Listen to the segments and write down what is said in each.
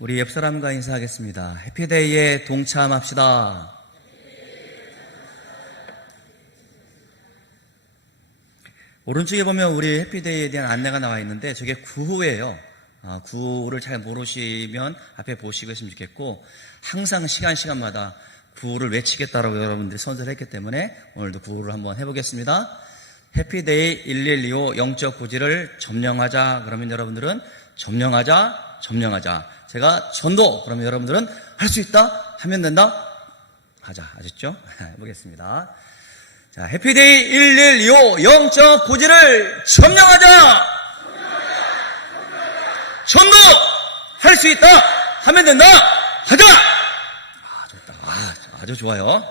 우리 옆 사람과 인사하겠습니다. 해피데이에 동참합시다. 오른쪽에 보면 우리 해피데이에 대한 안내가 나와 있는데 저게 구호예요. 구호를 잘 모르시면 앞에 보시고 있으면 좋겠고, 항상 시간마다 구호를 외치겠다라고 여러분들이 선서를 했기 때문에 오늘도 구호를 한번 해보겠습니다. 해피데이 1125 영적 부지를 점령하자. 그러면 여러분들은 점령하자. 제가 전도. 그러면 여러분들은 할 수 있다. 하면 된다. 하자. 아셨죠? 해보겠습니다. 자, 해피데이 1125 영적 부지를 점령하자. 전도. 할 수 있다. 하면 된다. 하자. 좋다. 아주 좋아요.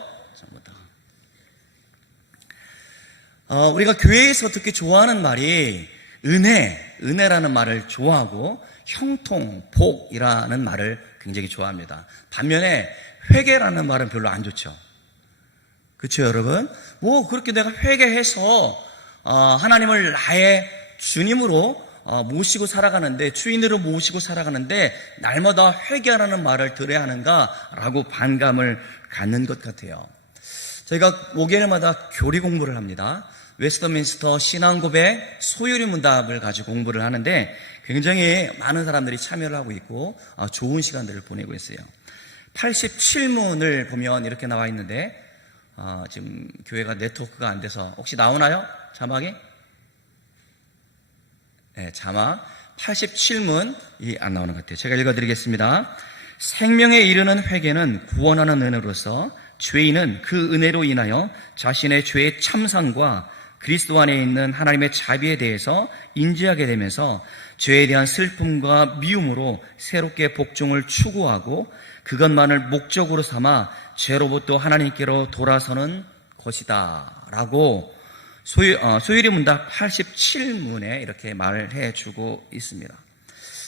우리가 교회에서 특히 좋아하는 말이 은혜라는 말을 좋아하고 형통, 복이라는 말을 굉장히 좋아합니다. 반면에 회개라는 말은 별로 안 좋죠. 그렇죠, 여러분? 그렇게 내가 회개해서 하나님을 나의 주님으로 모시고 살아가는데, 주인으로 모시고 살아가는데 날마다 회개하라는 말을 들어야 하는가라고 반감을 갖는 것 같아요. 저희가 목요일마다 교리 공부를 합니다. 웨스트민스터 신앙고백 소유리 문답을 가지고 공부를 하는데 굉장히 많은 사람들이 참여를 하고 있고 좋은 시간들을 보내고 있어요. 87문을 보면 이렇게 나와 있는데 지금 교회가 네트워크가 안 돼서 혹시 나오나요? 자막이? 네, 자막 87문이 안 나오는 것 같아요. 제가 읽어드리겠습니다. 생명에 이르는 회개는 구원하는 은혜로서 죄인은 그 은혜로 인하여 자신의 죄의 참상과 그리스도 안에 있는 하나님의 자비에 대해서 인지하게 되면서 죄에 대한 슬픔과 미움으로 새롭게 복종을 추구하고 그것만을 목적으로 삼아 죄로부터 하나님께로 돌아서는 것이다 라고 소유리 문답 87문에 이렇게 말을 해주고 있습니다.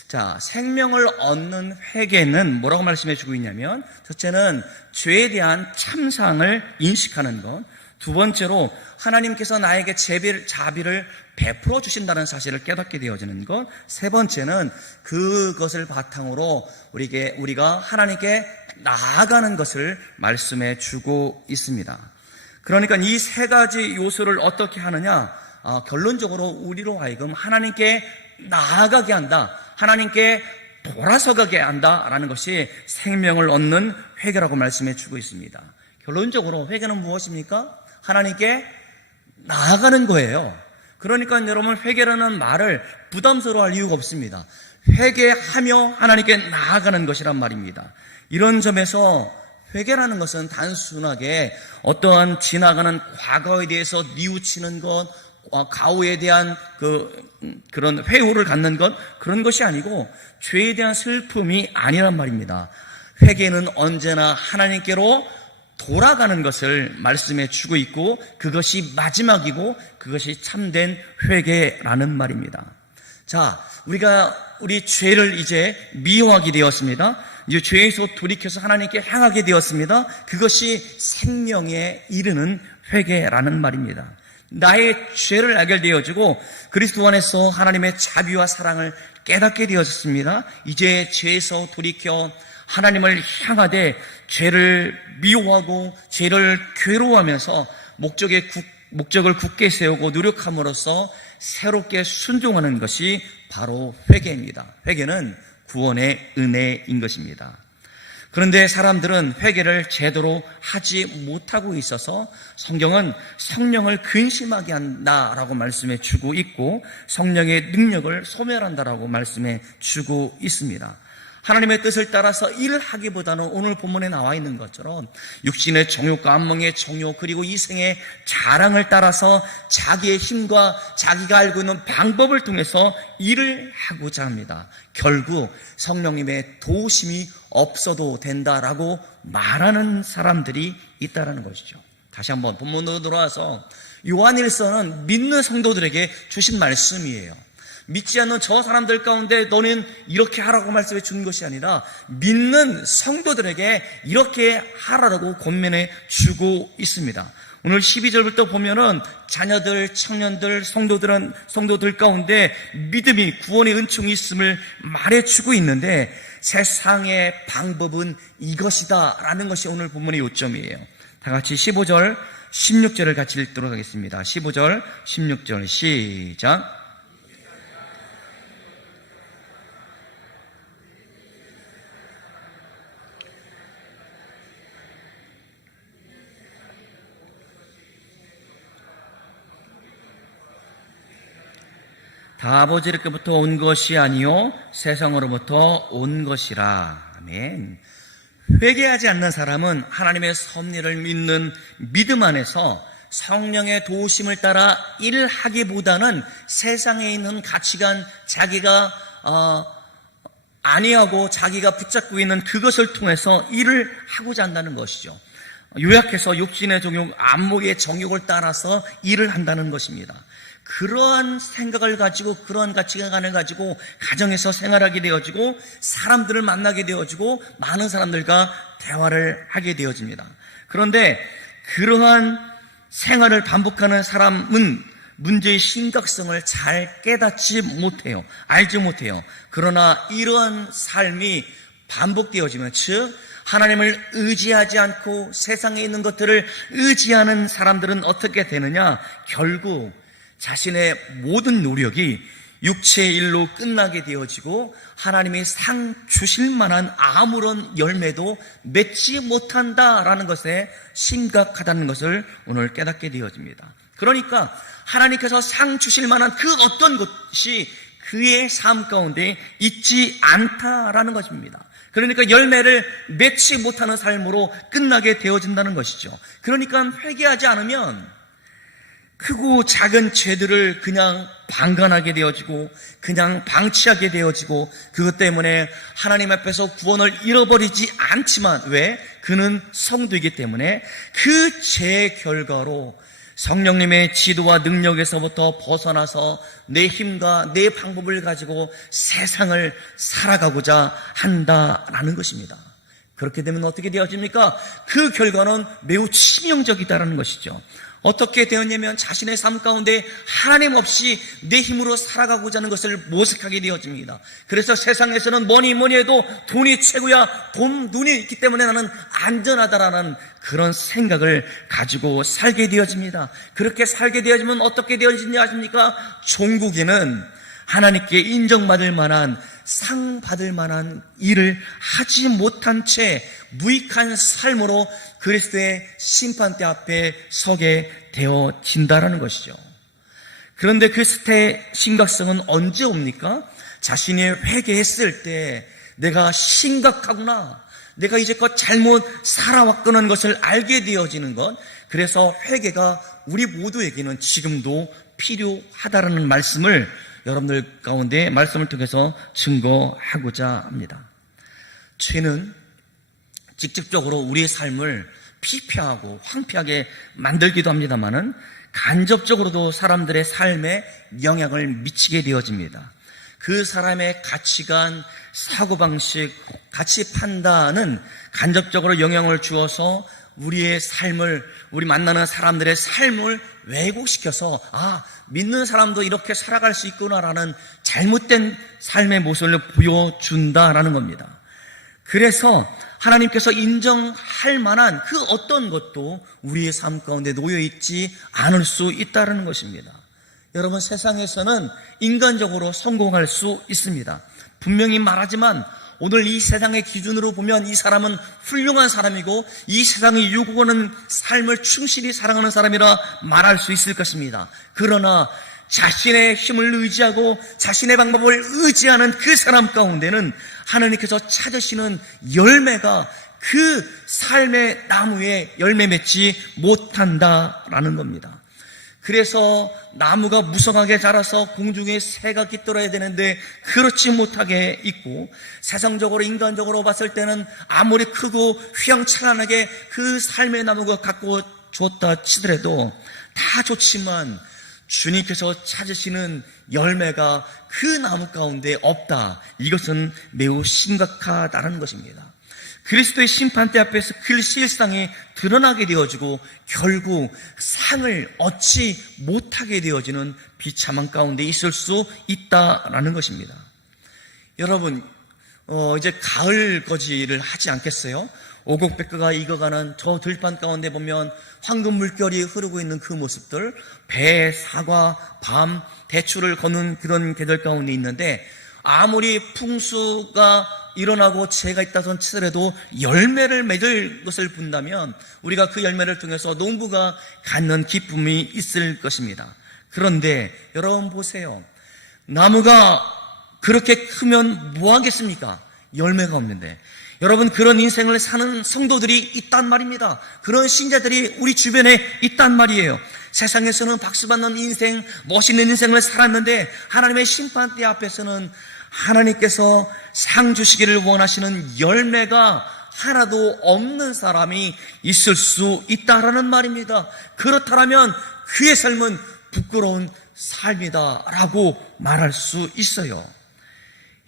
자, 생명을 얻는 회개는 뭐라고 말씀해 주고 있냐면, 첫째는 죄에 대한 참상을 인식하는 것, 두 번째로 하나님께서 나에게 자비를 베풀어 주신다는 사실을 깨닫게 되어지는 것, 세 번째는 그것을 바탕으로 우리가 하나님께 나아가는 것을 말씀해 주고 있습니다. 그러니까 이 세 가지 요소를 어떻게 하느냐, 결론적으로 우리로 하여금 하나님께 나아가게 한다, 하나님께 돌아서가게 한다라는 것이 생명을 얻는 회개라고 말씀해 주고 있습니다. 결론적으로 회개는 무엇입니까? 하나님께 나아가는 거예요. 그러니까 여러분, 회개라는 말을 부담스러워할 이유가 없습니다. 회개하며 하나님께 나아가는 것이란 말입니다. 이런 점에서 회개라는 것은 단순하게 어떠한 지나가는 과거에 대해서 뉘우치는 것, 가오에 대한 그런 회오를 갖는 것, 그런 것이 아니고 죄에 대한 슬픔이 아니란 말입니다. 회개는 언제나 하나님께로 돌아가는 것을 말씀해 주고 있고 그것이 마지막이고 그것이 참된 회개라는 말입니다. 자, 우리 죄를 이제 미워하게 되었습니다. 이제 죄에서 돌이켜서 하나님께 향하게 되었습니다. 그것이 생명에 이르는 회개라는 말입니다. 나의 죄를 알게 되어지고 그리스도 안에서 하나님의 자비와 사랑을 깨닫게 되었습니다. 이제 죄에서 돌이켜 하나님을 향하되 죄를 미워하고 죄를 괴로워하면서 목적을 굳게 세우고 노력함으로써 새롭게 순종하는 것이 바로 회개입니다. 회개는 구원의 은혜인 것입니다. 그런데 사람들은 회개를 제대로 하지 못하고 있어서 성경은 성령을 근심하게 한다라고 말씀해 주고 있고 성령의 능력을 소멸한다라고 말씀해 주고 있습니다. 하나님의 뜻을 따라서 일을 하기보다는 오늘 본문에 나와 있는 것처럼 육신의 정욕과 안목의 정욕, 그리고 이생의 자랑을 따라서 자기의 힘과 자기가 알고 있는 방법을 통해서 일을 하고자 합니다. 결국 성령님의 도우심이 없어도 된다라고 말하는 사람들이 있다라는 것이죠. 다시 한번 본문으로 돌아와서 요한일서는 믿는 성도들에게 주신 말씀이에요. 믿지 않는 저 사람들 가운데 너는 이렇게 하라고 말씀해 주는 것이 아니라 믿는 성도들에게 이렇게 하라고 권면해 주고 있습니다. 오늘 12절부터 보면은 자녀들, 청년들, 성도들 가운데 믿음이, 구원의 은총이 있음을 말해주고 있는데 세상의 방법은 이것이다 라는 것이 오늘 본문의 요점이에요. 다 같이 15절 16절을 같이 읽도록 하겠습니다. 15절 16절 시작. 다 아버지께로부터 온 것이 아니요 세상으로부터 온 것이라. 아멘. 회개하지 않는 사람은 하나님의 섭리를 믿는 믿음 안에서 성령의 도우심을 따라 일하기보다는 세상에 있는 가치관, 자기가 아니하고 자기가 붙잡고 있는 그것을 통해서 일을 하고자 한다는 것이죠. 요약해서 육신의 정욕, 안목의 정욕을 따라서 일을 한다는 것입니다. 그러한 생각을 가지고 그러한 가치관을 가지고 가정에서 생활하게 되어지고 사람들을 만나게 되어지고 많은 사람들과 대화를 하게 되어집니다. 그런데 그러한 생활을 반복하는 사람은 문제의 심각성을 잘 깨닫지 못해요. 알지 못해요. 그러나 이러한 삶이 반복되어지면, 즉 하나님을 의지하지 않고 세상에 있는 것들을 의지하는 사람들은 어떻게 되느냐? 결국 자신의 모든 노력이 육체의 일로 끝나게 되어지고 하나님이 상 주실 만한 아무런 열매도 맺지 못한다라는 것에 심각하다는 것을 오늘 깨닫게 되어집니다. 그러니까 하나님께서 상 주실 만한 그 어떤 것이 그의 삶 가운데 있지 않다라는 것입니다. 그러니까 열매를 맺지 못하는 삶으로 끝나게 되어진다는 것이죠. 그러니까 회개하지 않으면 크고 작은 죄들을 그냥 방관하게 되어지고 그냥 방치하게 되어지고 그것 때문에 하나님 앞에서 구원을 잃어버리지 않지만, 왜? 그는 성도이기 때문에 그 죄의 결과로 성령님의 지도와 능력에서부터 벗어나서 내 힘과 내 방법을 가지고 세상을 살아가고자 한다라는 것입니다. 그렇게 되면 어떻게 되어집니까? 그 결과는 매우 치명적이다라는 것이죠. 어떻게 되었냐면 자신의 삶 가운데 하나님 없이 내 힘으로 살아가고자 하는 것을 모색하게 되어집니다. 그래서 세상에서는 뭐니 해도 돈이 최고야, 눈이 있기 때문에 나는 안전하다라는 그런 생각을 가지고 살게 되어집니다. 그렇게 살게 되어지면 어떻게 되어지냐 아십니까? 종국에는 하나님께 인정받을 만한, 상 받을 만한 일을 하지 못한 채 무익한 삶으로 그리스도의 심판대 앞에 서게 되어진다라는 것이죠. 그런데 그 심각성은 언제 옵니까? 자신이 회개했을 때 내가 심각하구나, 내가 이제껏 잘못 살아왔다는 것을 알게 되어지는 것, 그래서 회개가 우리 모두에게는 지금도 필요하다라는 말씀을 여러분들 가운데 말씀을 통해서 증거하고자 합니다. 죄는 직접적으로 우리의 삶을 피폐하고 황폐하게 만들기도 합니다만은 간접적으로도 사람들의 삶에 영향을 미치게 되어집니다. 그 사람의 가치관, 사고방식, 가치 판단은 간접적으로 영향을 주어서 우리의 삶을, 우리 만나는 사람들의 삶을 왜곡시켜서 믿는 사람도 이렇게 살아갈 수 있구나라는 잘못된 삶의 모습을 보여준다라는 겁니다. 그래서 하나님께서 인정할 만한 그 어떤 것도 우리의 삶 가운데 놓여있지 않을 수 있다는 것입니다. 여러분, 세상에서는 인간적으로 성공할 수 있습니다. 분명히 말하지만 오늘 이 세상의 기준으로 보면 이 사람은 훌륭한 사람이고 이 세상이 요구하는 삶을 충실히 살아가는 사람이라 말할 수 있을 것입니다. 그러나 자신의 힘을 의지하고 자신의 방법을 의지하는 그 사람 가운데는 하나님께서 찾으시는 열매가 그 삶의 나무에 열매 맺지 못한다라는 겁니다. 그래서 나무가 무성하게 자라서 공중에 새가 깃들어야 되는데 그렇지 못하게 있고, 세상적으로 인간적으로 봤을 때는 아무리 크고 휘황찬란하게 그 삶의 나무가 갖고 줬다 치더라도 다 좋지만 주님께서 찾으시는 열매가 그 나무 가운데 없다. 이것은 매우 심각하다는 것입니다. 그리스도의 심판대 앞에서 그 실상이 드러나게 되어지고 결국 상을 얻지 못하게 되어지는 비참한 가운데 있을 수 있다라는 것입니다. 여러분, 이제 가을 거지를 하지 않겠어요? 오곡백과가 익어가는 저 들판 가운데 보면 황금 물결이 흐르고 있는 그 모습들, 배, 사과, 밤, 대추를 거는 그런 계절 가운데 있는데, 아무리 풍수가 일어나고 재가 있다 치더라도 열매를 맺을 것을 본다면 우리가 그 열매를 통해서 농부가 갖는 기쁨이 있을 것입니다. 그런데 여러분 보세요. 나무가 그렇게 크면 뭐 하겠습니까? 열매가 없는데. 여러분, 그런 인생을 사는 성도들이 있단 말입니다. 그런 신자들이 우리 주변에 있단 말이에요. 세상에서는 박수받는 인생, 멋있는 인생을 살았는데 하나님의 심판대 앞에서는 하나님께서 상 주시기를 원하시는 열매가 하나도 없는 사람이 있을 수 있다라는 말입니다. 그렇다면 그의 삶은 부끄러운 삶이다라고 말할 수 있어요.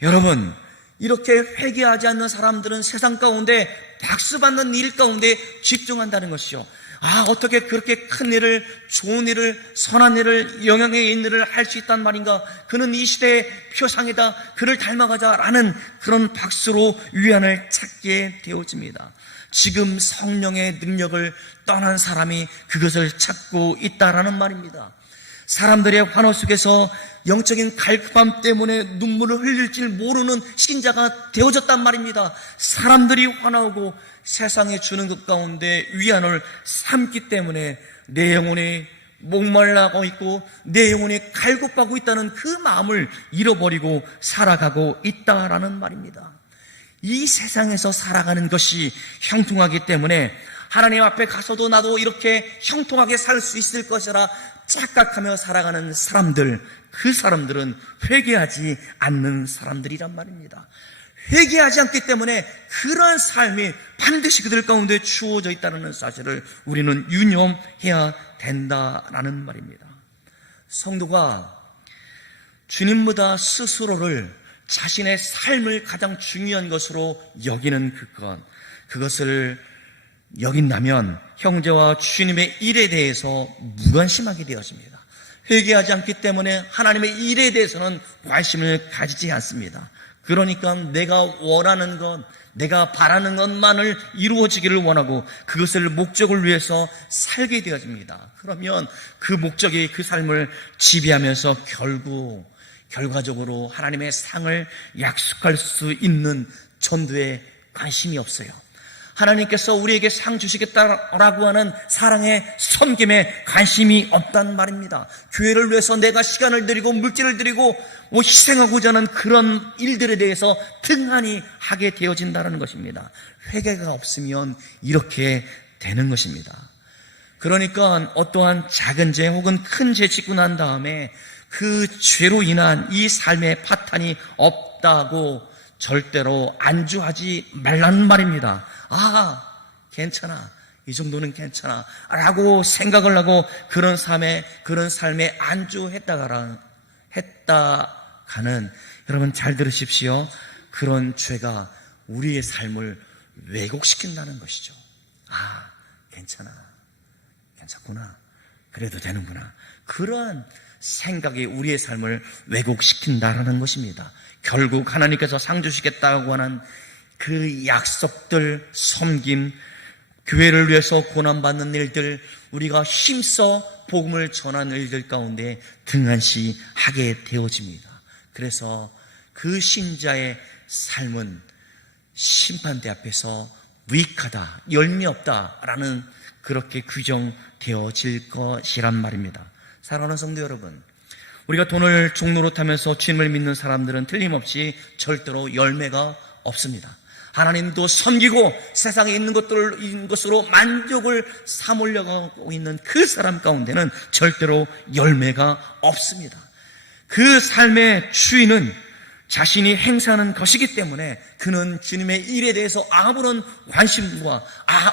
여러분, 이렇게 회개하지 않는 사람들은 세상 가운데 박수받는 일 가운데 집중한다는 것이요. 어떻게 그렇게 큰 일을, 좋은 일을, 선한 일을, 영향의 있는 일을 할 수 있단 말인가? 그는 이 시대의 표상이다. 그를 닮아가자라는 그런 박수로 위안을 찾게 되어집니다. 지금 성령의 능력을 떠난 사람이 그것을 찾고 있다라는 말입니다. 사람들의 환호 속에서 영적인 갈급함 때문에 눈물을 흘릴 줄 모르는 신자가 되어졌단 말입니다. 사람들이 환호하고 세상에 주는 것 가운데 위안을 삼기 때문에 내 영혼이 목말라고 있고 내 영혼이 갈급하고 있다는 그 마음을 잃어버리고 살아가고 있다라는 말입니다. 이 세상에서 살아가는 것이 형통하기 때문에 하나님 앞에 가서도 나도 이렇게 형통하게 살 수 있을 것이라 착각하며 살아가는 사람들, 그 사람들은 회개하지 않는 사람들이란 말입니다. 회개하지 않기 때문에 그러한 삶이 반드시 그들 가운데 주어져 있다는 사실을 우리는 유념해야 된다라는 말입니다. 성도가 주님보다 스스로를, 자신의 삶을 가장 중요한 것으로 여기는 그것을 여긴다면 형제와 주님의 일에 대해서 무관심하게 되어집니다. 회개하지 않기 때문에 하나님의 일에 대해서는 관심을 가지지 않습니다. 그러니까 내가 원하는 것, 내가 바라는 것만을 이루어지기를 원하고 그것을 목적을 위해서 살게 되어집니다. 그러면 그 목적이 그 삶을 지배하면서 결과적으로 하나님의 상을 약속할 수 있는 전도에 관심이 없어요. 하나님께서 우리에게 상 주시겠다라고 하는 사랑의 섬김에 관심이 없단 말입니다. 교회를 위해서 내가 시간을 들이고 물질을 들이고 희생하고자 하는 그런 일들에 대해서 등한히 하게 되어진다는 것입니다. 회개가 없으면 이렇게 되는 것입니다. 그러니까 어떠한 작은 죄 혹은 큰 죄 짓고 난 다음에 그 죄로 인한 이 삶의 파탄이 없다고 절대로 안주하지 말라는 말입니다. 괜찮아. 이 정도는 괜찮아. 라고 생각을 하고 그런 삶에 안주했다가는, 여러분 잘 들으십시오. 그런 죄가 우리의 삶을 왜곡시킨다는 것이죠. 괜찮구나. 그래도 되는구나. 그러한 생각이 우리의 삶을 왜곡시킨다라는 것입니다. 결국 하나님께서 상 주시겠다고 하는 그 약속들, 섬김, 교회를 위해서 고난받는 일들, 우리가 힘써 복음을 전하는 일들 가운데 등한시 하게 되어집니다. 그래서 그 신자의 삶은 심판대 앞에서 무익하다, 열매 없다라는 그렇게 규정되어질 것이란 말입니다. 사랑하는 성도 여러분, 우리가 돈을 종로로 타면서 주님을 믿는 사람들은 틀림없이 절대로 열매가 없습니다. 하나님도 섬기고 세상에 있는 것으로 만족을 삼으려고 있는 그 사람 가운데는 절대로 열매가 없습니다. 그 삶의 주인은 자신이 행사하는 것이기 때문에 그는 주님의 일에 대해서 아무런 관심과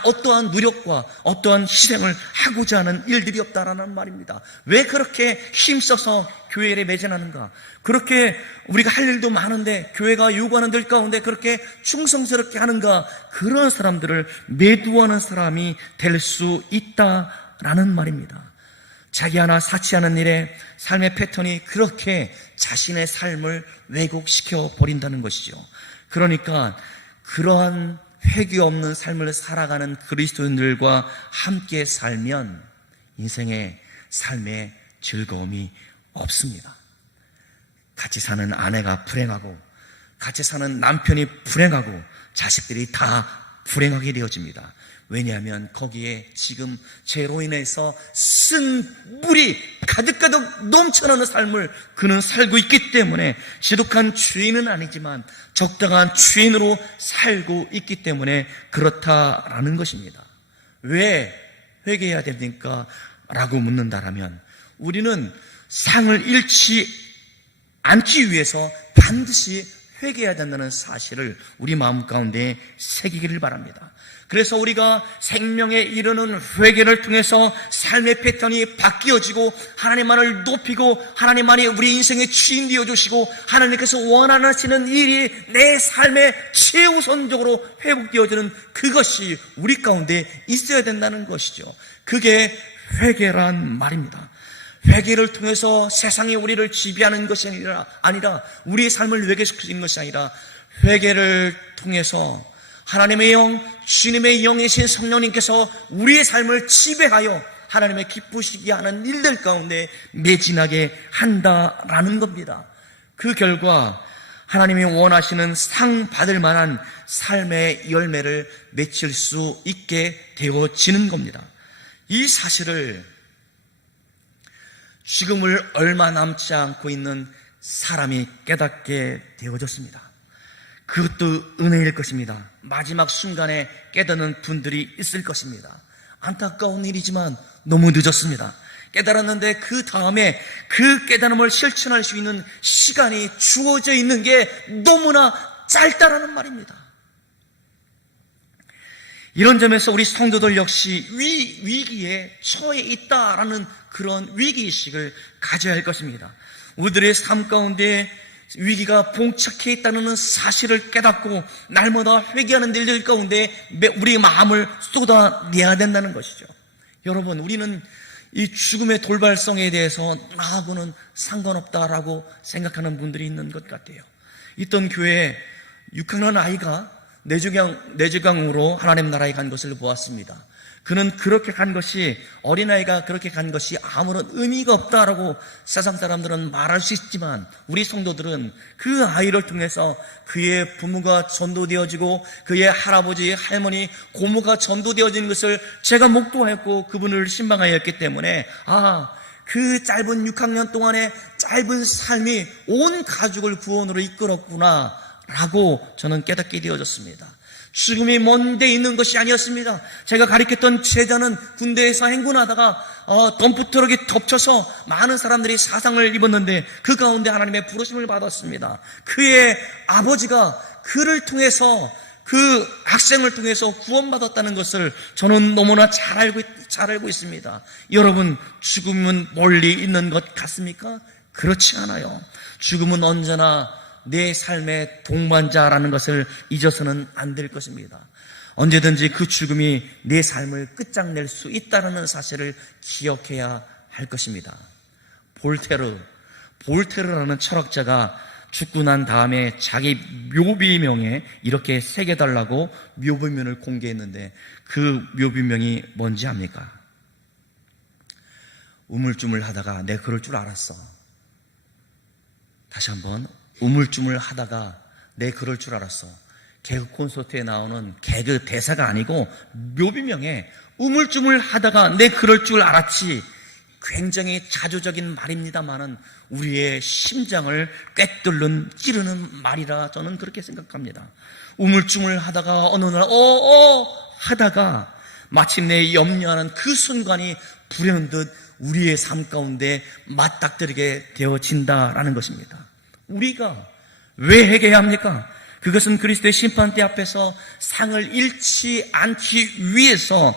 어떠한 노력과 어떠한 희생을 하고자 하는 일들이 없다라는 말입니다. 왜 그렇게 힘써서 교회에 매진하는가? 그렇게 우리가 할 일도 많은데 교회가 요구하는 들 가운데 그렇게 충성스럽게 하는가? 그런 사람들을 매도하는 사람이 될 수 있다라는 말입니다. 자기 하나 사치하는 일에 삶의 패턴이 그렇게 자신의 삶을 왜곡시켜 버린다는 것이죠. 그러니까 그러한 회개 없는 삶을 살아가는 그리스도인들과 함께 살면 인생의 삶의 즐거움이 없습니다. 같이 사는 아내가 불행하고 같이 사는 남편이 불행하고 자식들이 다 불행하게 되어집니다. 왜냐하면 거기에 지금 죄로 인해서 쓴 물이 가득가득 넘쳐나는 삶을 그는 살고 있기 때문에 지독한 죄인은 아니지만 적당한 죄인으로 살고 있기 때문에 그렇다라는 것입니다. 왜 회개해야 됩니까? 라고 묻는다라면 우리는 상을 잃지 않기 위해서 반드시 회개해야 된다는 사실을 우리 마음 가운데 새기기를 바랍니다. 그래서 우리가 생명에 이르는 회개를 통해서 삶의 패턴이 바뀌어지고 하나님만을 높이고 하나님만이 우리 인생의 주인 되어주시고 하나님께서 원하시는 일이 내 삶에 최우선적으로 회복되어지는 그것이 우리 가운데 있어야 된다는 것이죠. 그게 회개란 말입니다. 회개를 통해서 세상이 우리를 지배하는 것이 아니라 우리의 삶을 회개시키는 것이 아니라 회개를 통해서 하나님의 영, 주님의 영이신 성령님께서 우리의 삶을 지배하여 하나님의 기쁘시게 하는 일들 가운데 매진하게 한다라는 겁니다. 그 결과 하나님이 원하시는 상 받을 만한 삶의 열매를 맺힐 수 있게 되어지는 겁니다. 이 사실을 죽음을 얼마 남지 않고 있는 사람이 깨닫게 되어졌습니다. 그것도 은혜일 것입니다. 마지막 순간에 깨닫는 분들이 있을 것입니다. 안타까운 일이지만 너무 늦었습니다. 깨달았는데 그 다음에 그 깨달음을 실천할 수 있는 시간이 주어져 있는 게 너무나 짧다라는 말입니다. 이런 점에서 우리 성도들 역시 위기에 처해 있다라는 그런 위기의식을 가져야 할 것입니다. 우리들의 삶 가운데 위기가 봉착해 있다는 사실을 깨닫고 날마다 회개하는 일들 가운데 우리의 마음을 쏟아내야 된다는 것이죠. 여러분, 우리는 이 죽음의 돌발성에 대해서 나하고는 상관없다라고 생각하는 분들이 있는 것 같아요. 있던 교회에 6학년 아이가 내주강으로 하나님 나라에 간 것을 보았습니다. 그는 그렇게 간 것이, 어린아이가 그렇게 간 것이 아무런 의미가 없다라고 세상 사람들은 말할 수 있지만 우리 성도들은 그 아이를 통해서 그의 부모가 전도되어지고 그의 할아버지, 할머니, 고모가 전도되어지는 것을 제가 목도하였고 그분을 신방하였기 때문에 그 짧은 6학년 동안의 짧은 삶이 온 가족을 구원으로 이끌었구나 라고 저는 깨닫게 되어졌습니다. 죽음이 먼 데 있는 것이 아니었습니다. 제가 가르쳤던 제자는 군대에서 행군하다가 덤프트럭이 덮쳐서 많은 사람들이 사상을 입었는데 그 가운데 하나님의 부르심을 받았습니다. 그의 아버지가 그를 통해서, 그 학생을 통해서 구원받았다는 것을 저는 너무나 잘 알고 있습니다. 여러분, 죽음은 멀리 있는 것 같습니까? 그렇지 않아요. 죽음은 언제나 내 삶의 동반자라는 것을 잊어서는 안 될 것입니다. 언제든지 그 죽음이 내 삶을 끝장낼 수 있다는 사실을 기억해야 할 것입니다. 볼테르라는 철학자가 죽고 난 다음에 자기 묘비명에 이렇게 새겨달라고 묘비명을 공개했는데 그 묘비명이 뭔지 압니까? 우물쭈물 하다가 내 그럴 줄 알았어. 다시 한번, 우물쭈물 하다가 내 그럴 줄 알았어. 개그 콘서트에 나오는 개그 대사가 아니고 묘비명에 우물쭈물 하다가 내 그럴 줄 알았지. 굉장히 자조적인 말입니다만은 우리의 심장을 꿰뚫는 찌르는 말이라 저는 그렇게 생각합니다. 우물쭈물 하다가 어느 날 하다가 마침내 염려하는 그 순간이 불현듯 우리의 삶 가운데 맞닥뜨리게 되어진다라는 것입니다. 우리가 왜 회개해야 합니까? 그것은 그리스도의 심판대 앞에서 상을 잃지 않기 위해서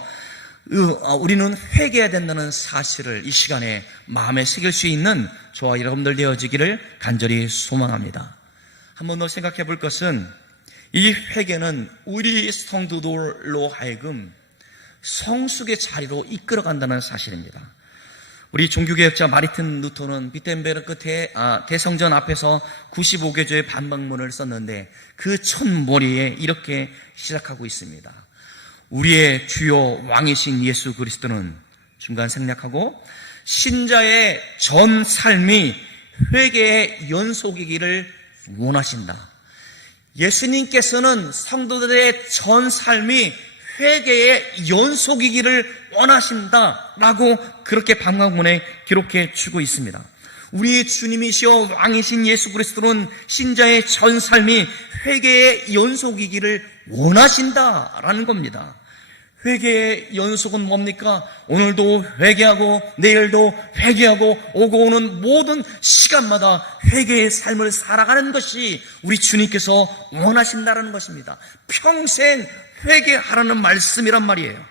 우리는 회개해야 된다는 사실을 이 시간에 마음에 새길 수 있는 저와 여러분들 되어지기를 간절히 소망합니다. 한 번 더 생각해 볼 것은 이 회개는 우리 성도들로 하여금 성숙의 자리로 이끌어간다는 사실입니다. 우리 종교개혁자 마르틴 루터는 비텐베르크 대성전 앞에서 95개조의 반박문을 썼는데 그 첫 머리에 이렇게 시작하고 있습니다. 우리의 주요 왕이신 예수 그리스도는, 중간 생략하고, 신자의 전 삶이 회개의 연속이기를 원하신다. 예수님께서는 성도들의 전 삶이 회개의 연속이기를 원하신다라고 그렇게 반박문에 기록해 주고 있습니다. 우리 주님이시여 왕이신 예수 그리스도는 신자의 전 삶이 회개의 연속이기를 원하신다라는 겁니다. 회개의 연속은 뭡니까? 오늘도 회개하고 내일도 회개하고 오고 오는 모든 시간마다 회개의 삶을 살아가는 것이 우리 주님께서 원하신다는 것입니다. 평생 회개하라는 말씀이란 말이에요.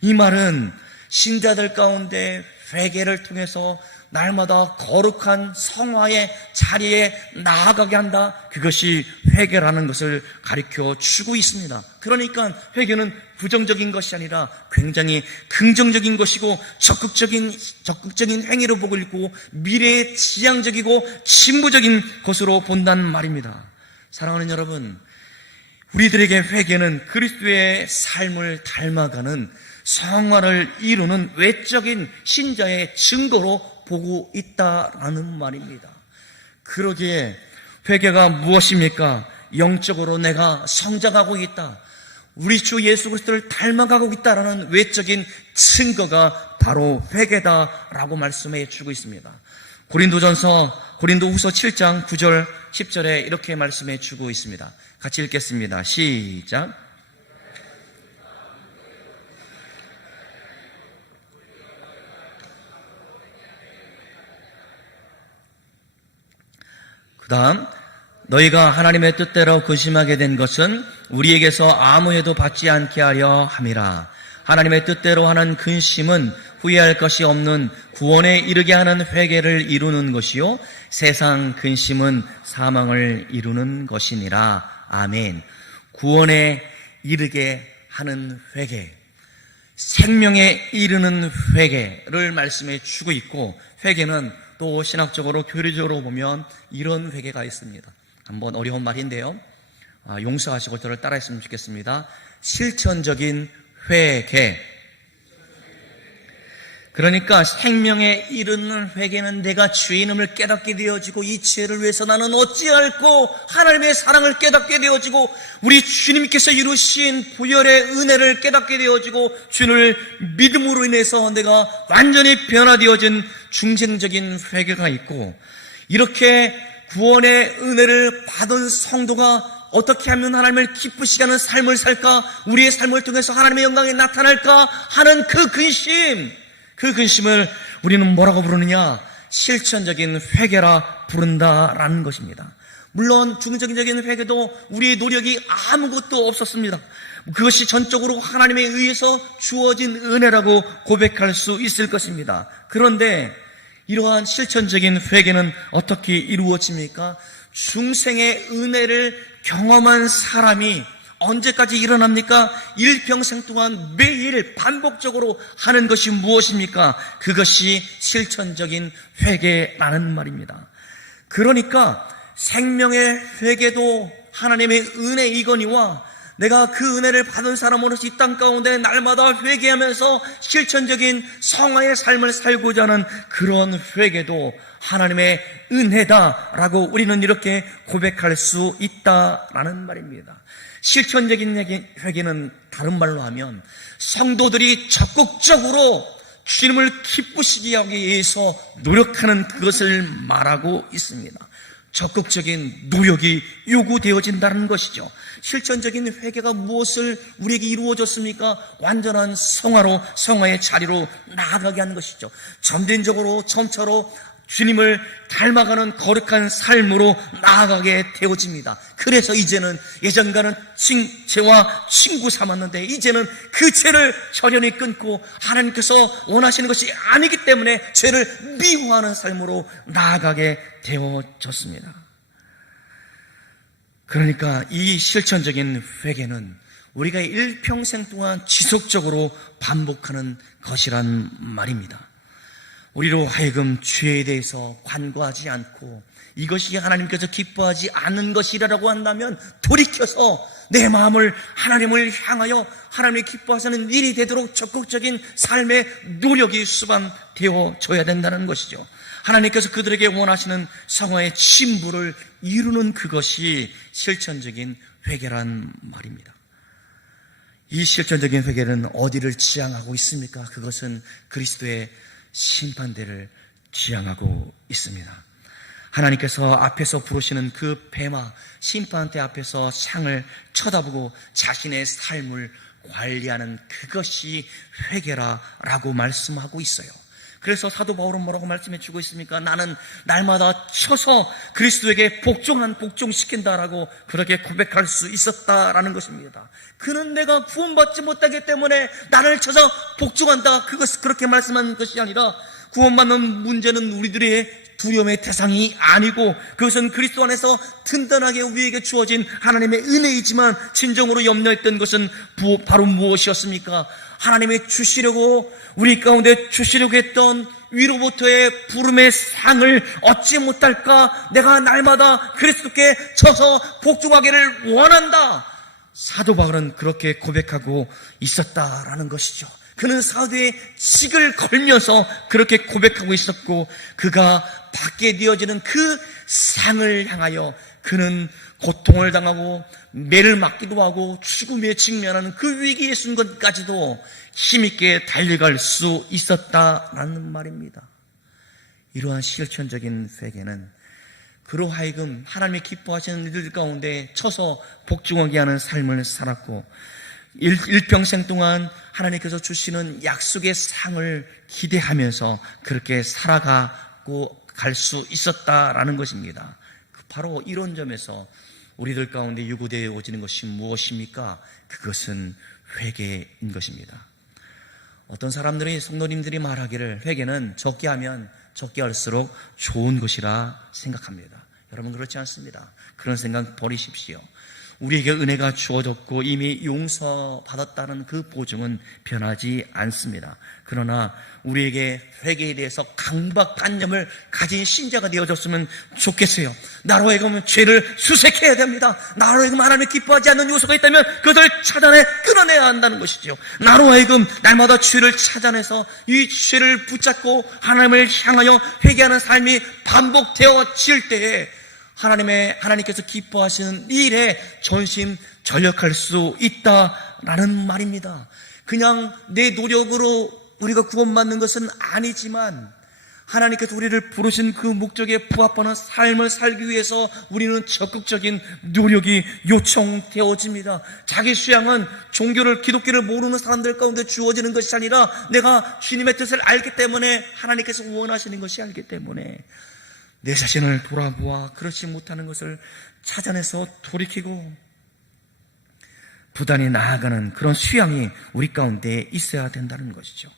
이 말은 신자들 가운데 회개를 통해서 날마다 거룩한 성화의 자리에 나아가게 한다. 그것이 회개라는 것을 가르쳐 주고 있습니다. 그러니까 회개는 부정적인 것이 아니라 굉장히 긍정적인 것이고 적극적인 행위로 복을 읽고 미래에 지향적이고 진보적인 것으로 본다는 말입니다. 사랑하는 여러분, 우리들에게 회개는 그리스도의 삶을 닮아가는 성화를 이루는 외적인 신자의 증거로 보고 있다라는 말입니다. 그러기에 회개가 무엇입니까? 영적으로 내가 성장하고 있다, 우리 주 예수 그리스도를 닮아가고 있다라는 외적인 증거가 바로 회개다라고 말씀해 주고 있습니다. 고린도후서 7장 9절 10절에 이렇게 말씀해 주고 있습니다. 같이 읽겠습니다. 시작. 그 다음, 너희가 하나님의 뜻대로 근심하게 된 것은 우리에게서 아무 해도 받지 않게 하려 함이라. 하나님의 뜻대로 하는 근심은 후회할 것이 없는 구원에 이르게 하는 회개를 이루는 것이요, 세상 근심은 사망을 이루는 것이니라. 아멘. 구원에 이르게 하는 회개, 생명에 이르는 회개를 말씀해 주고 있고, 회개는 또 신학적으로 교리적으로 보면 이런 회개가 있습니다. 한번 어려운 말인데요, 용서하시고 저를 따라했으면 좋겠습니다. 실천적인 회개. 그러니까 생명에 이르는 회개는 내가 죄인임을 깨닫게 되어지고 이 죄를 위해서 나는 어찌할꼬 하나님의 사랑을 깨닫게 되어지고 우리 주님께서 이루신 부활의 은혜를 깨닫게 되어지고 주를 믿음으로 인해서 내가 완전히 변화되어진 중생적인 회개가 있고, 이렇게 구원의 은혜를 받은 성도가 어떻게 하면 하나님을 기쁘시게 하는 삶을 살까, 우리의 삶을 통해서 하나님의 영광이 나타날까 하는 그 근심을 우리는 뭐라고 부르느냐? 실천적인 회개라 부른다라는 것입니다. 물론 중정적인 회개도 우리의 노력이 아무것도 없었습니다. 그것이 전적으로 하나님에 의해서 주어진 은혜라고 고백할 수 있을 것입니다. 그런데 이러한 실천적인 회개는 어떻게 이루어집니까? 중생의 은혜를 경험한 사람이 언제까지 일어납니까? 일평생 동안 매일 반복적으로 하는 것이 무엇입니까? 그것이 실천적인 회개라는 말입니다. 그러니까 생명의 회개도 하나님의 은혜이거니와 내가 그 은혜를 받은 사람으로서 이 땅 가운데 날마다 회개하면서 실천적인 성화의 삶을 살고자 하는 그런 회개도 하나님의 은혜다라고 우리는 이렇게 고백할 수 있다라는 말입니다. 실천적인 회개는 다른 말로 하면 성도들이 적극적으로 주님을 기쁘시게 하기 위해서 노력하는 그것을 말하고 있습니다. 적극적인 노력이 요구되어진다는 것이죠. 실천적인 회개가 무엇을 우리에게 이루어졌습니까? 완전한 성화의 자리로 나아가게 하는 것이죠. 점진적으로 점차로 주님을 닮아가는 거룩한 삶으로 나아가게 되어집니다. 그래서 이제는 예전과는 죄와 친구 삼았는데 이제는 그 죄를 절연히 끊고 하나님께서 원하시는 것이 아니기 때문에 죄를 미워하는 삶으로 나아가게 되어졌습니다. 그러니까 이 실천적인 회개는 우리가 일평생 동안 지속적으로 반복하는 것이란 말입니다. 우리로 하여금 죄에 대해서 관과하지 않고 이것이 하나님께서 기뻐하지 않는 것이라고 한다면 돌이켜서 내 마음을 하나님을 향하여 하나님이 기뻐하시는 일이 되도록 적극적인 삶의 노력이 수반되어져야 된다는 것이죠. 하나님께서 그들에게 원하시는 성화의 진부를 이루는 그것이 실천적인 회개란 말입니다. 이 실천적인 회개는 어디를 지향하고 있습니까? 그것은 그리스도의 심판대를 지향하고 있습니다. 하나님께서 앞에서 부르시는 그 뱀아 심판대 앞에서 상을 쳐다보고 자신의 삶을 관리하는 그것이 회개라라고 말씀하고 있어요. 그래서 사도 바울은 뭐라고 말씀해 주고 있습니까? 나는 날마다 쳐서 그리스도에게 복종시킨다라고 그렇게 고백할 수 있었다라는 것입니다. 그는 내가 구원받지 못하기 때문에 나를 쳐서 복종한다, 그렇게 말씀한 것이 아니라 구원받는 문제는 우리들의 두려움의 대상이 아니고 그것은 그리스도 안에서 든든하게 우리에게 주어진 하나님의 은혜이지만 진정으로 염려했던 것은 바로 무엇이었습니까? 하나님이 주시려고 우리 가운데 주시려고 했던 위로부터의 부름의 상을 얻지 못할까? 내가 날마다 그리스도께 쳐서 복종하기를 원한다. 사도 바울은 그렇게 고백하고 있었다라는 것이죠. 그는 사도의 직을 걸면서 그렇게 고백하고 있었고 그가 받게 되어지는 그 상을 향하여 그는 고통을 당하고 매를 맞기도 하고 죽음에 직면하는 그 위기의 순간까지도 힘있게 달려갈 수 있었다라는 말입니다. 이러한 실천적인 회개는 그로 하여금 하나님의 기뻐하시는 이들 가운데 쳐서 복종하게 하는 삶을 살았고 일평생 동안 하나님께서 주시는 약속의 상을 기대하면서 그렇게 살아가고 갈 수 있었다라는 것입니다. 바로 이런 점에서 우리들 가운데 요구되어지는 것이 무엇입니까? 그것은 회개인 것입니다. 어떤 사람들이 성도님들이 말하기를 회개는 적게 하면 적게 할수록 좋은 것이라 생각합니다. 여러분 그렇지 않습니다. 그런 생각 버리십시오. 우리에게 은혜가 주어졌고 이미 용서받았다는 그 보증은 변하지 않습니다. 그러나 우리에게 회개에 대해서 강박관념을 가진 신자가 되어졌으면 좋겠어요. 나로 하여금 죄를 수색해야 됩니다. 나로 하여금 하나님이 기뻐하지 않는 요소가 있다면 그것을 찾아내 끊어내야 한다는 것이죠. 나로 하여금 날마다 죄를 찾아내서 이 죄를 붙잡고 하나님을 향하여 회개하는 삶이 반복되어질 때에 하나님께서 기뻐하시는 일에 전심 전력할 수 있다라는 말입니다. 그냥 내 노력으로 우리가 구원받는 것은 아니지만 하나님께서 우리를 부르신 그 목적에 부합하는 삶을 살기 위해서 우리는 적극적인 노력이 요청되어집니다. 자기 수양은 기독교를 모르는 사람들 가운데 주어지는 것이 아니라 내가 주님의 뜻을 알기 때문에 하나님께서 원하시는 것이 알기 때문에 내 자신을 돌아보아 그렇지 못하는 것을 찾아내서 돌이키고 부단히 나아가는 그런 수양이 우리 가운데 있어야 된다는 것이죠.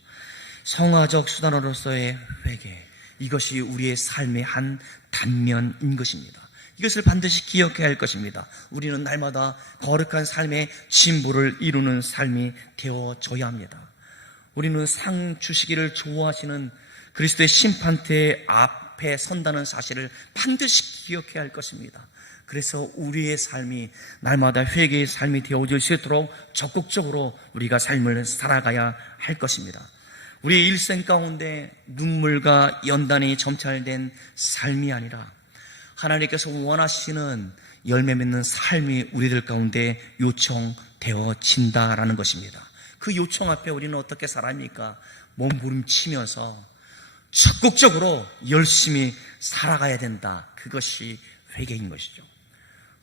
성화적 수단으로서의 회개, 이것이 우리의 삶의 한 단면인 것입니다. 이것을 반드시 기억해야 할 것입니다. 우리는 날마다 거룩한 삶의 진보를 이루는 삶이 되어져야 합니다. 우리는 상 주시기를 좋아하시는 그리스도의 심판대 앞에 선다는 사실을 반드시 기억해야 할 것입니다. 그래서 우리의 삶이 날마다 회개의 삶이 되어질 수 있도록 적극적으로 우리가 삶을 살아가야 할 것입니다. 우리의 일생 가운데 눈물과 연단이 점찰된 삶이 아니라 하나님께서 원하시는 열매 맺는 삶이 우리들 가운데 요청되어진다라는 것입니다. 그 요청 앞에 우리는 어떻게 살아합니까? 몸부림치면서 적극적으로 열심히 살아가야 된다. 그것이 회개인 것이죠.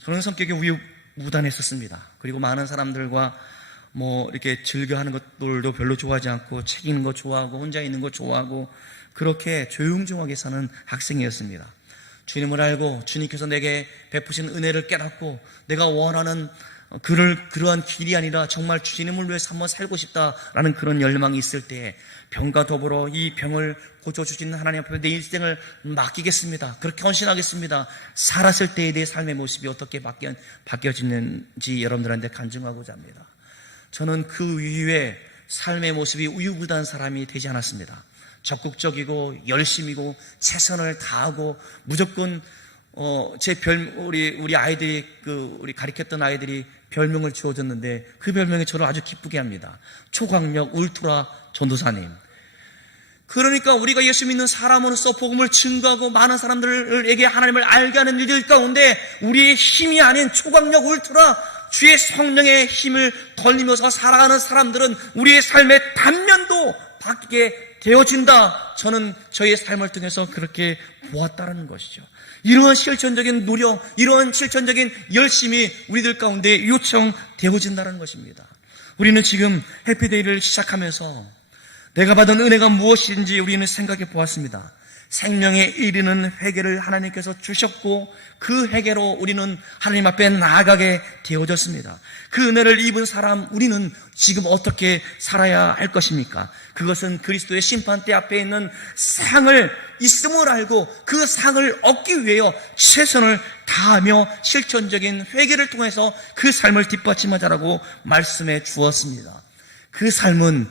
저는 성격이 우유부단했었습니다. 그리고 많은 사람들과 이렇게 즐겨하는 것들도 별로 좋아하지 않고 책 읽는 거 좋아하고 혼자 있는 거 좋아하고 그렇게 조용조용하게 사는 학생이었습니다. 주님을 알고 주님께서 내게 베푸신 은혜를 깨닫고 내가 원하는 그러한 길이 아니라 정말 주님을 위해서 한번 살고 싶다라는 그런 열망이 있을 때 병과 더불어 이 병을 고쳐주시는 하나님 앞에 내 일생을 맡기겠습니다. 그렇게 헌신하겠습니다. 살았을 때의 내 삶의 모습이 어떻게 바뀌어지는지 여러분들한테 간증하고자 합니다. 저는 그 이후에 삶의 모습이 우유부단한 사람이 되지 않았습니다. 적극적이고 열심이고 최선을 다하고 무조건 우리 아이들이 우리 가르쳤던 아이들이 별명을 지어줬는데 그 별명이 저를 아주 기쁘게 합니다. 초강력 울트라 전도사님. 그러니까 우리가 예수 믿는 사람으로서 복음을 증거하고 많은 사람들에게 하나님을 알게 하는 일들 가운데 우리의 힘이 아닌 초강력 울트라 주의 성령의 힘을 덜리면서 살아가는 사람들은 우리의 삶의 단면도 바뀌게 되어진다. 저는 저의 삶을 통해서 그렇게 보았다는 것이죠. 이러한 실천적인 노력, 이러한 실천적인 열심이 우리들 가운데 요청되어진다는 것입니다. 우리는 지금 해피데이를 시작하면서 내가 받은 은혜가 무엇인지 우리는 생각해 보았습니다. 생명에 이르는 회개를 하나님께서 주셨고 그 회개로 우리는 하나님 앞에 나아가게 되어졌습니다. 그 은혜를 입은 사람 우리는 지금 어떻게 살아야 할 것입니까? 그것은 그리스도의 심판대 앞에 있는 상을 있음을 알고 그 상을 얻기 위하여 최선을 다하며 실천적인 회개를 통해서 그 삶을 뒷받침하자라고 말씀해 주었습니다. 그 삶은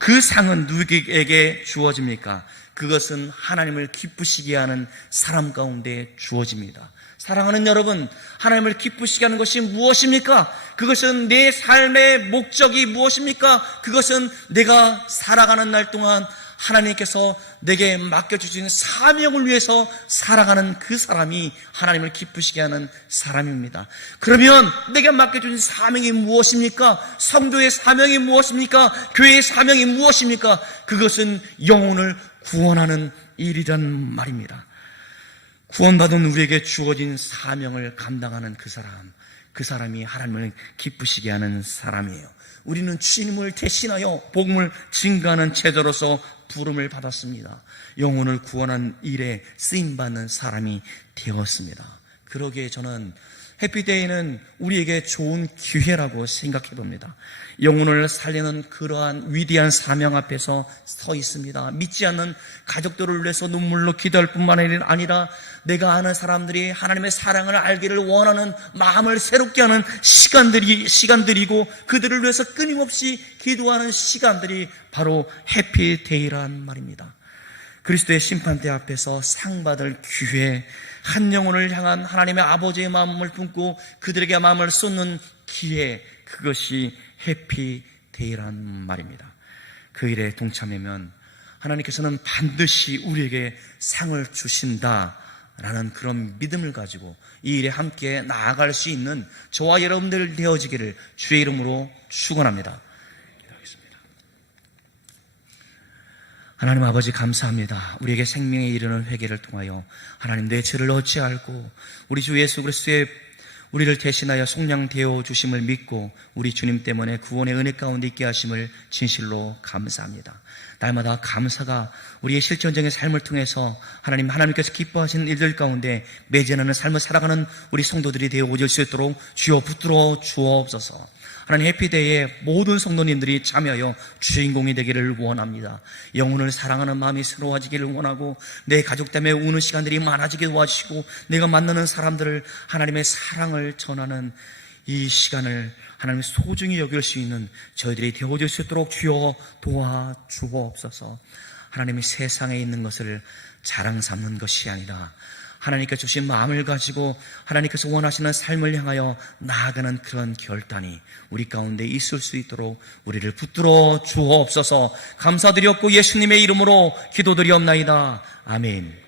그 상은 누구에게 주어집니까? 그것은 하나님을 기쁘시게 하는 사람 가운데 주어집니다. 사랑하는 여러분, 하나님을 기쁘시게 하는 것이 무엇입니까? 그것은 내 삶의 목적이 무엇입니까? 그것은 내가 살아가는 날 동안 하나님께서 내게 맡겨주신 사명을 위해서 살아가는 그 사람이 하나님을 기쁘시게 하는 사람입니다. 그러면 내게 맡겨주신 사명이 무엇입니까? 성도의 사명이 무엇입니까? 교회의 사명이 무엇입니까? 그것은 영혼을 구원하는 일이란 말입니다. 구원받은 우리에게 주어진 사명을 감당하는 그 사람이 하나님을 기쁘시게 하는 사람이에요. 우리는 주님을 대신하여 복음을 증거하는 제자로서 부름을 받았습니다. 영혼을 구원한 일에 쓰임받는 사람이 되었습니다. 그러기에 저는 해피데이는 우리에게 좋은 기회라고 생각해 봅니다. 영혼을 살리는 그러한 위대한 사명 앞에서 서 있습니다. 믿지 않는 가족들을 위해서 눈물로 기도할 뿐만 아니라 내가 아는 사람들이 하나님의 사랑을 알기를 원하는 마음을 새롭게 하는 시간들이고 그들을 위해서 끊임없이 기도하는 시간들이 바로 해피데이란 말입니다. 그리스도의 심판대 앞에서 상 받을 기회, 한 영혼을 향한 하나님의 아버지의 마음을 품고 그들에게 마음을 쏟는 기회, 그것이 해피데이란 말입니다. 그 일에 동참하면 하나님께서는 반드시 우리에게 상을 주신다라는 그런 믿음을 가지고 이 일에 함께 나아갈 수 있는 저와 여러분들 되어지기를 주의 이름으로 축원합니다. 하나님 아버지 감사합니다. 우리에게 생명에 이르는 회개를 통하여 하나님 내 죄를 어찌 알고 우리 주 예수 그리스도의 우리를 대신하여 속량되어 주심을 믿고 우리 주님 때문에 구원의 은혜 가운데 있게 하심을 진실로 감사합니다. 날마다 감사가 우리의 실천적인 삶을 통해서 하나님께서 기뻐하시는 일들 가운데 매진하는 삶을 살아가는 우리 성도들이 되어질 수 있도록 주여 붙들어 주옵소서. 하나님 해피데이에 모든 성도님들이 참여하여 주인공이 되기를 원합니다. 영혼을 사랑하는 마음이 새로워지기를 원하고 내 가족 때문에 우는 시간들이 많아지게 도와주시고 내가 만나는 사람들을 하나님의 사랑을 전하는 이 시간을 하나님 소중히 여길 수 있는 저희들이 되어질 수 있도록 주여 도와주옵소서. 하나님이 세상에 있는 것을 자랑 삼는 것이 아니라 하나님께서 주신 마음을 가지고 하나님께서 원하시는 삶을 향하여 나아가는 그런 결단이 우리 가운데 있을 수 있도록 우리를 붙들어 주옵소서. 감사드렸고 예수님의 이름으로 기도드리옵나이다. 아멘.